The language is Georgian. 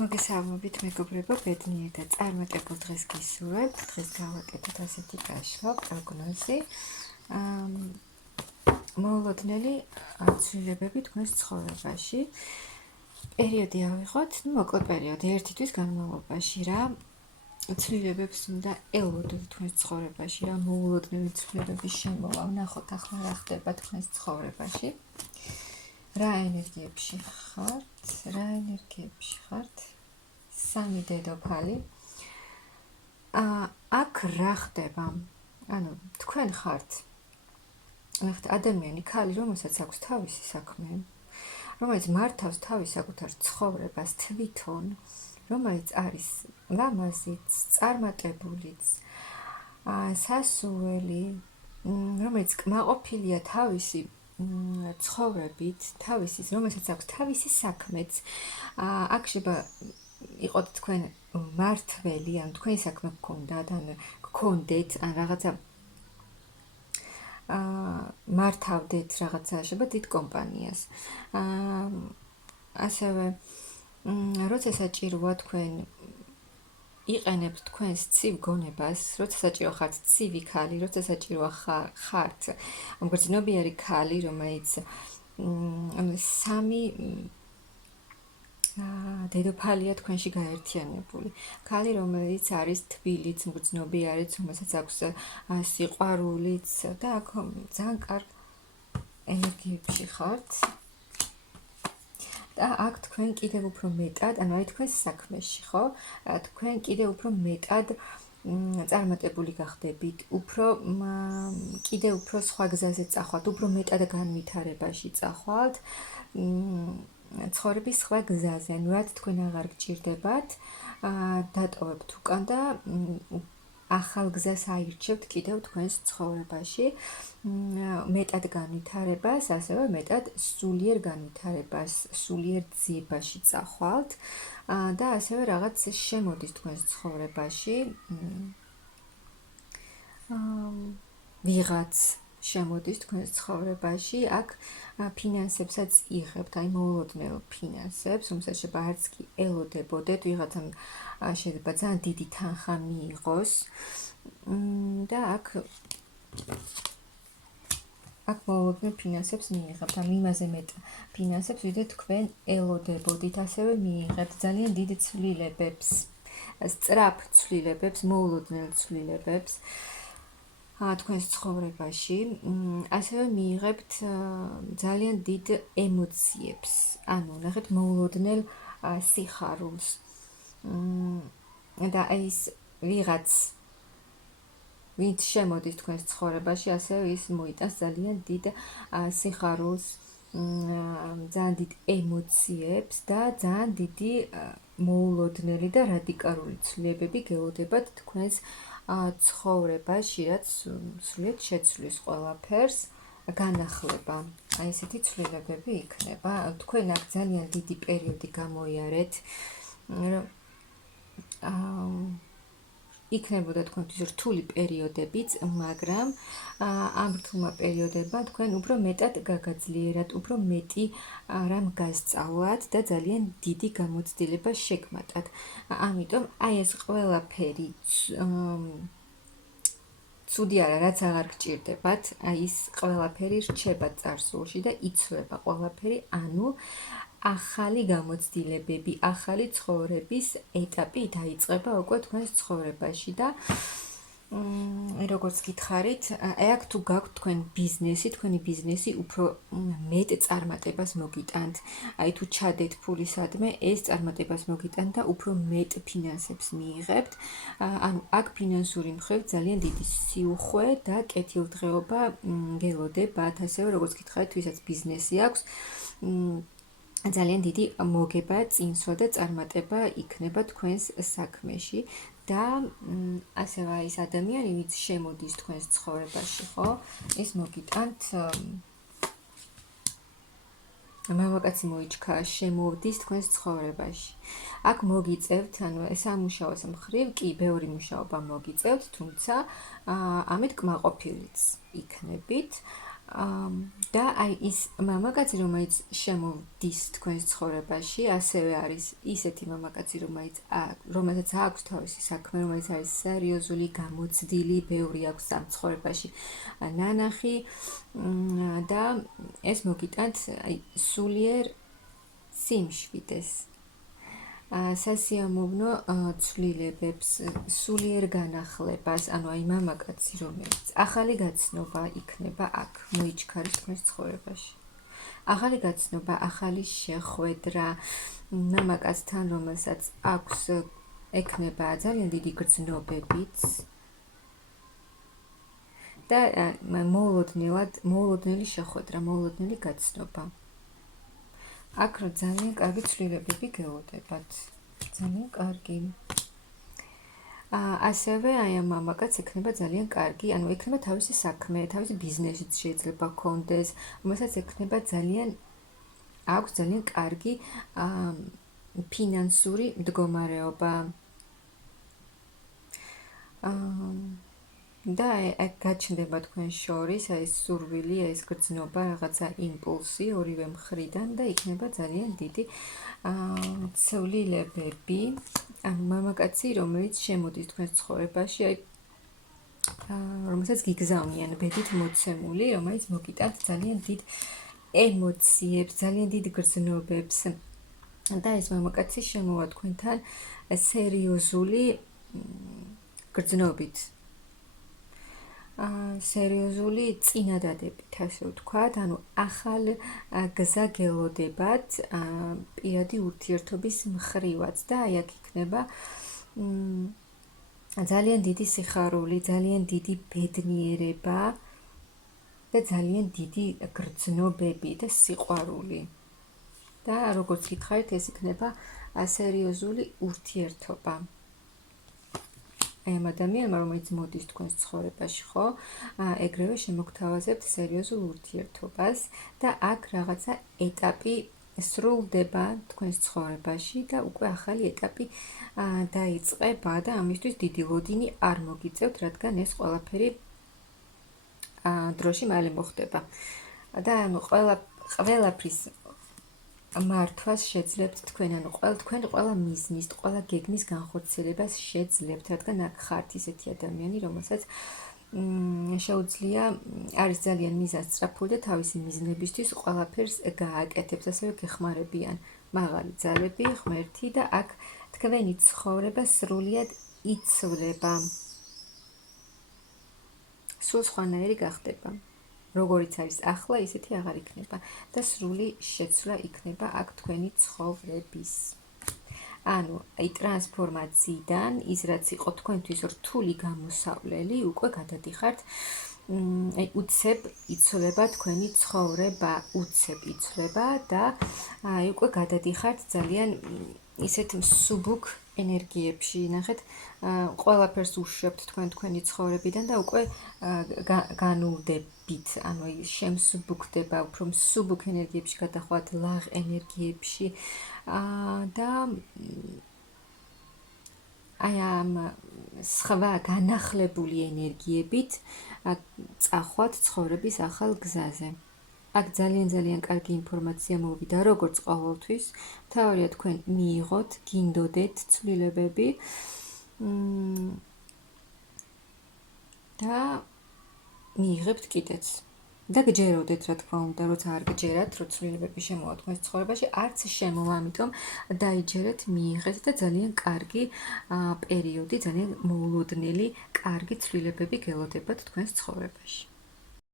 მოგესალმებით მეგობრებო, ბედნიერ და წარმატებულ დღეს გისურვებთ. დღეს გავაკეთოთ ასეთი გაშლო პროგნოზი. მოულოდნელი ცვლილებები თქვენს ცხოვრებაში. პერიოდი ავიღოთ, მოკლე პერიოდი, ერთი თვის განმავლობაში რა ცვლილებებს უნდა ელოდოთ თქვენს ცხოვრებაში, რა მოულოდნელი ცვლილებები შემოვა. ვნახოთ ახლა რა ხდება თქვენს ცხოვრებაში. რა ენერგიებში ხართ? სამი დედოფალი. აქ რა ხდება? ანუ თქვენ ხართ ადამიანი, ქალი, რომელსაც აქვს თავისი საქმე, რომელიც მართავს თავის საკუთარ ცხოვრებას თვითონ, რომელიც არის ლამაზიც, წარმატებულიც, სასურველი, რომელიც კმაყოფილია თავისი ცხოვრებით, რომელსაც აქვს თავისი საქმეც. აქ შეიძლება იყოთ თქვენ მართველი, ან თქვენი საქმე გქონდათ, ან გქონდეთ, ან რაღაცა მართავდეთ რაღაცა, შეიძლება დიდ კომპანიას. ასევე როცა საჭიროა თქვენ იყენებთ თქვენს ცივ გონებას, როცა საჭირო ხართ ცივი ქალი, როცა საჭიროა ხართ მგრძნობიარი ქალი, რომელიც სამი დედოფალია თქვენში გაერთიანებული. ქალი, რომელიც არის თბილიც, მგრძნობიარიც, რომელსაც აქვს სიყვარულიც და აქ ძალიან კარგ ენერგიებში ხართ. და აქ თქვენ კიდევ უფრო მეტად, ანუ აი თქვენს საქმეში, ხო? თქვენ კიდევ უფრო მეტად წარმატებული გახდებით, კიდევ უფრო სხვა გზაზე წახვალთ, უფრო მეტად განვითარებაში წახვალთ. ცხოვრების სხვა გზაზე, ანუ რაც თქვენ აღარ გჭირდებათ, დატოვებთ უკან და ახალ გზას აირჩევთ კიდევ თქვენს ცხოვრებაში, მეტად განვითარებას, ასევე მეტად სულიერ განვითარებას, სულიერ ძიებაში წახვალთ და ასევე რაღაც შემოდის თქვენს ცხოვრებაში, ვიღაც შემოდის თქვენს ცხოვრებაში, აქ ფინანსებსაც იღებთ, აი მოულოდნელ ფინანსებს, რომელსაც შეიძლება არც კი ელოდებოდეთ, ვიღაცამ შეიძლება ძალიან დიდი თანხა მიიღოს და აქ მოულოდნელ ფინანსებს მიიღებთ, ან იმაზე მეტ ფინანსებს, ვიდრე თქვენ ელოდებოდით, ასევე მიიღებთ ძალიან დიდ ცვლილებებს, სწრაფ ცვლილებებს, მოულოდნელ ცვლილებებს თქვენს ცხოვრებაში, ასევე მიიღებთ ძალიან დიდ ემოციებს, ანუ ნახეთ მოულოდნელ სიხარულს. და ეს ვიღაც ვინც შემოდის თქვენს ცხოვრებაში, ასევე ის მოიტანს ძალიან დიდ სიხარულს, ძალიან დიდ ემოციებს და ძალიან დიდი მოულოდნელი და რადიკალური ცვლილებები გელოდებათ თქვენს ცხოვრებაში, რაც სრულიად შეცვლის ყველაფერს, განახლება. აი ესეთი ცვლილებები იქნება. თქვენ აქ ძალიან დიდი პერიოდი გამოიარეთ, იქნებოდა თქვენთვის რთული პერიოდებიც, მაგრამ ამ რთულმა პერიოდებმა თქვენ უფრო მეტად გაგაძლიერათ, უფრო მეტი რამ გასწავლათ და ძალიან დიდი გამოცდილება შეგმატათ. ამიტომ აი ეს ყველაფერი ცუდი არა, რაც აღარ გჭირდებათ, აი ის ყველაფერი რჩება წარსულში და იცვლება ყველაფერი, ანუ ახალი გამოცდილებები, ახალი ცხოვრების ეტაპი დაიწყება უკვე თქვენს ცხოვრებაში და როგორც გითხარით, აქ თუ გაქვთ თქვენ ბიზნესი, თქვენი ბიზნესი უფრო მეტ წარმატებას მოგიტანთ. აი თუ ჩადეთ ფულისადმე, ეს წარმატებას მოგიტანთ და უფრო მეტ ფინანსებს მიიღებთ. ანუ აქ ფინანსური მხრივ ძალიან დიდი სიუხვე და კეთილდღეობა გელოდებათ, ასევე როგორც გითხარით, ვისაც ბიზნესი აქვს, ძალიან დიდი მოგება, წინსვლა და წარმატება იქნება თქვენს საქმეში და ასევე ის ადამიანი, ვინც შემოდის თქვენს ცხოვრებაში, ხო? ის მოგიტანთ მამაკაცი მოიჩქა, შემოვდის თქვენს ცხოვრებაში. აქ მოგიწევთ, ანუ სამუშაოს მხრივ კი ბევრი მუშაობა მოგიწევთ, თუმცა ამით კმაყოფილიც იქნებით. და აი ის მამაკაცი, რომელიც შემოვდის თქვენს ცხოვრებაში, ასევე არის ისეთი მამაკაცი, რომელსაც აქვს თავისი საქმე, რომელიც არის სერიოზული, გამოცდილი, ბევრი აქვს ამ ცხოვრებაში ნანახი და ეს მოგიტანთ აი სულიერ სიმშვიდეს. სასიამოვნო ცვლილებებს, სულიერ განახლებას, ანუ აი მამაკაცი, რომელიც ახალი გაცნობა იქნება აქ, მოიჩქარის თქვენს ცხოვრებაში. ახალი გაცნობა, ახალი შეხვედრა მამაკაცთან, რომელსაც აქვს ექნება ძალიან დიდი გრძნობებიც და მოულოდნელი შეხვედრა, მოულოდნელი გაცნობა. აქ ძალიან კარგი ცვლილებები გელოდებათ. ძალიან კარგი. ასევე აი ამ მამაკაც ექნება ძალიან კარგი, ანუ ექნება თავისი საქმე, თავისი ბიზნესიც შეიძლება ჰქონდეს, რომელსაც ექნება აქვს ძალიან კარგი ფინანსური მდგომარეობა. და აი გაჩნდება თქვენ შორის აი სურვილი, ეს გრძნობა, რაღაცა იმპულსი ორივე მხრიდან და იქნება ძალიან დიდი ცვლილებები. ანუ მამაკაცი, რომელიც შემოდის თქვენს ცხოვრებაში, აი რომელსაც გიგზავნიან ბედით მოცემული, რომელიც მოგიტანთ ძალიან დიდ ემოციებს, ძალიან დიდ გრძნობებს. და ეს მამაკაცი შემოვა თქვენთან სერიოზული გრძნობით. სერიოზული წინადადებით, ასე ვთქვათ, ანუ ახალ გზა გელოდებათ პირადი ურთიერთობის მხრივაც და აი აქ იქნება ძალიან დიდი სიხარული, ძალიან დიდი ბედნიერება და ძალიან დიდი გრძნობები და სიყვარული. და როგორც გითხარით, ეს იქნება სერიოზული ურთიერთობა. აი ამ ადამიანმა, რომელიც მოდის თქვენს ცხოვრებაში, ხო? ეგრევე შემოგთავაზებთ სერიოზულ ურთიერთობას და აქ რაღაცა ეტაპი სრულდება თქვენს ცხოვრებაში და უკვე ახალი ეტაპი დაიწყება და ამისთვის დიდი ლოდინი არ მოგიწევთ, რადგან ეს ყველაფერი დროში მალე მოხდება. და ანუ ყველაფრის მართვას შეძლებთ თქვენ, ანუ თქვენ ყველა მიზნის, ყველა გეგმის განხორციელებას შეძლებთ, რადგან აქ ხართ ისეთი ადამიანი, რომელსაც შეუძლია არის ძალიან მიზანსწრაფული და თავისი მიზნებისთვის ყველაფერს გააკეთებს, ასევე გეხმარებიან მაღალი ძალები, ღმერთი და აქ თქვენი ცხოვრება სრულიად იცვლება. სულ სხვანაირი გახდება. როგორიც არის ახლა, ისეთი აღარ იქნება და სრული შეცვლა იქნება აქ თქვენი ცხოვრების. ანუ აი ტრანსფორმაციიდან ის რაც იყო თქვენთვის რთული გამოსავლელი, უკვე გადადიხართ აი უცებ იცვლება თქვენი ცხოვრება, უცებ იცვლება და აი უკვე გადადიხართ ძალიან ისეთ მსუბუქ ენერგიებში. ნახეთ, ყველაფერს უშვებთ თქვენი ცხოვრებიდან და უკვე განულდებით, ანუ შემსუბუქდება, უფრო მსუბუქ ენერგიებში გადახვათ, ლაღ ენერგიებში და აი ამ სხვა განახლებული ენერგიებით წახვათ ცხოვრების ახალ გზაზე. აქ ძალიან კარგი ინფორმაცია მოვიდა, როგორც ყოველთვის. მთავარია თქვენ მიიღოთ, გინდოდეთ ცვლილებები და მიიღებთ კიდეც. და გჯეროდეთ, რა თქმა უნდა, როცა არ გჯერათ, რო ცვლილებები შემოვა თქვენს ცხოვრებაში, არც შემოვა, ამიტომ დაიჯერეთ, მიიღეთ და ძალიან კარგი პერიოდი, ძალიან მოულოდნელი, კარგი ცვლილებები გელოდებათ თქვენს ცხოვრებაში.